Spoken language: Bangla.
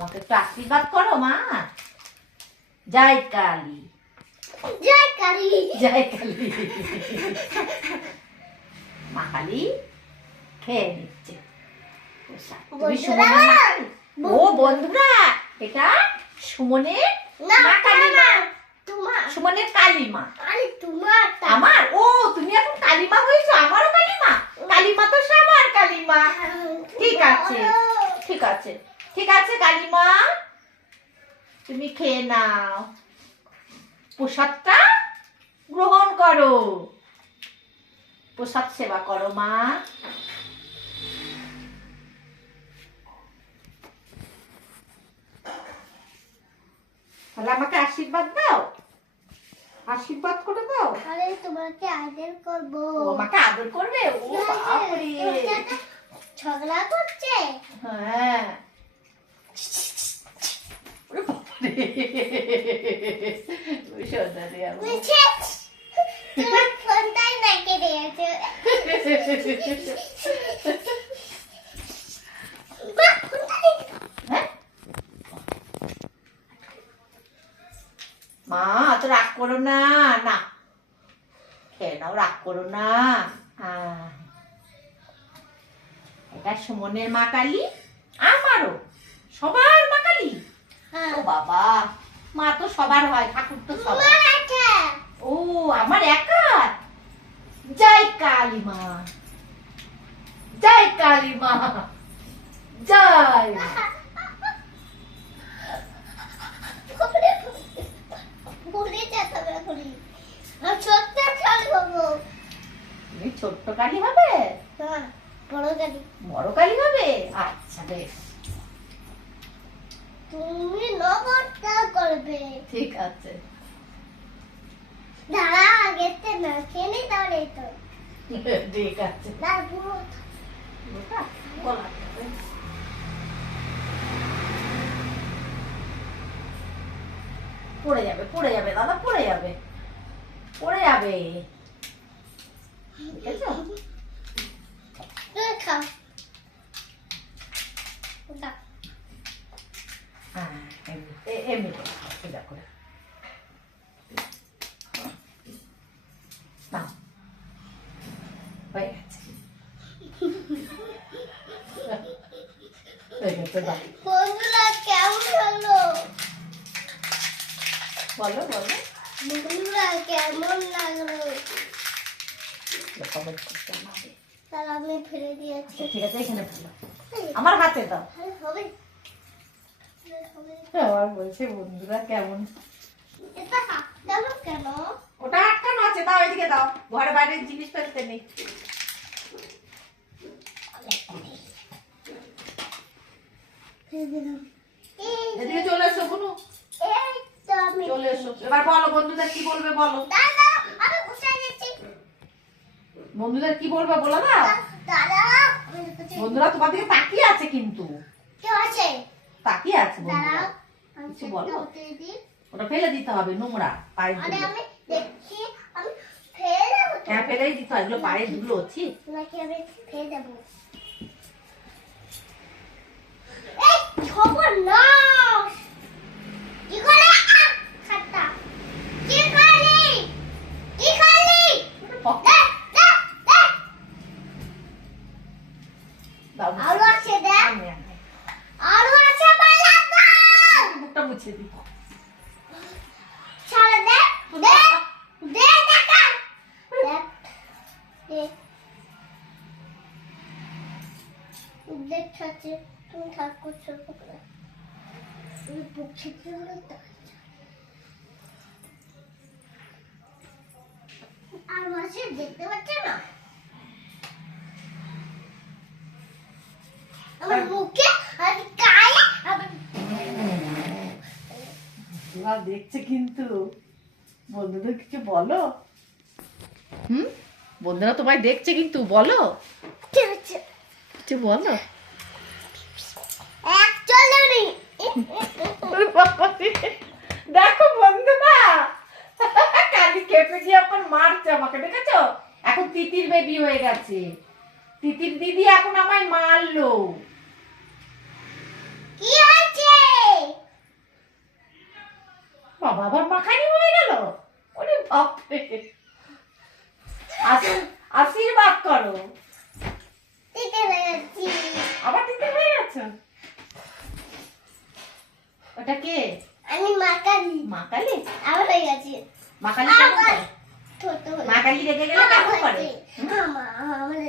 আমাকে একটু আশীর্বাদ করো মা। জয় কালী, জয় কালী, জয় কালী। মা কালী খেয়ে নিচ্ছে। তুমি সুমনের মা কালী? ও বন্ধুরা, এটা সুমনের মা কালী মা, সুমনের কালী মা। আমার? ও তুমি এখন কালী মা হয়েছো? আমারও কালী মা? কালী মা তো সবার কালী মা। ঠিক আছে, ঠিক আছে, ঠিক আছে কালী মা, তুমি খেয়ে নাও, প্রসাদটা গ্রহণ করো, প্রসাদ সেবা করো মা। তাহলে আমাকে আশীর্বাদ দাও, আশীর্বাদ করে দাও। আরে তোমাকে আদর করব। ও আমাকে আদর করবে? ও বাপরে, ঝগড়া করছে। হ্যাঁ, ওরে বাপরে, ওই সোনারে আমার। তোমার ফোনটাই নাকি দিয়েছে। মা তো রাগ করো না, না খেয়ে নাও, রাগ করো না। এটা সুমনের মা কালী, আমারও, সবার মা কালী। ও বাবা, মা তো সবার হয়, ঠাকুর তো সবার। ও আমার একা? জয় কালী মা, জয় কালী মা, জয় মা। তুমি ছোট্ট কালী হবে? বড় কালী হবে? আচ্ছা বেশ, তুমি নগরটা করবে। ঠিক আছে। দাঁড়া, আগে না খেলে তাহলে তো ঠিক আছে। পড়ে যাবে, পড়ে যাবে দাদা, পড়ে যাবে, পড়ে যাবে। ঠিক আছে, খাও। এমনি করে সোজা করে নাও, হয়ে গেছে, হয়ে গেছে। বন্ধুরা কেমন হলো? বলো বলো, বন্ধুরা কেমন লাগলো? কমেন্ট করতে হবে। তার আমি ফেলে দিয়েছি। ঠিক আছে, এখানে ফেলো, আমার হাতে দাও। হবে আবার বলছে বন্ধুরা কেমন। এটা আটকানো কেন? ওটা আটকানো আছে, দাও এদিকে দাও, ঘরে বাইরে জিনিস ফেলতে নেই। এদিকে চলে এসো বুনু, চলে এসো। এবার বলো বন্ধুদের কি বলবে, বলো বন্ধুদের কি বলবে, বলো না। বন্ধুরা তোমার দিকে তাকিয়ে আছে, কিন্তু তাকিয়ে আছে বন্ধুরা, কিছু বলো। ওটা ফেলে দিতে হবে, নোংরা পায়ের ধুলো। হ্যাঁ ফেলেই দিতে হয়, এগুলো পায়ের ধুলো। ঠিক আরো আছে দেখ, আরো আছে মুখটা মুছে দিই। সারা দে দে দে টাকা দেখ দেখছে তুমি থাক করছো তুমি বুক ছেড়ে আর মাসে দেখতে পাচ্ছে না আমার মুখে আর গায়ে আবার দেখছে কিন্তু। বন্ধুদের কিছু বলো। বন্ধুরা তোমায় দেখছে কিন্তু, বলো কিছু বলো। দেখো বন্ধুরা, কালি কেঁপে গিয়ে এখন মারছে আমাকে, দেখেছো? এখন তিতির বেবি হয়ে গেছে, তিতির দিদি এখন আমায় মারলো। কি হয়েছে? বাবা আবার মাখানি হয়ে গেল। ওরে বাপরে, আশীর্বাদ করো। তিতে লেগেছি। আবার তিতে হয়ে গেছে। ওটা কে? আমি মাকালি। মাকালি? আবার হয়ে গেছে। মাকালি কেমন করে? ছোট হয়ে মাকালি রেগে গেলে কেমন করে? আমার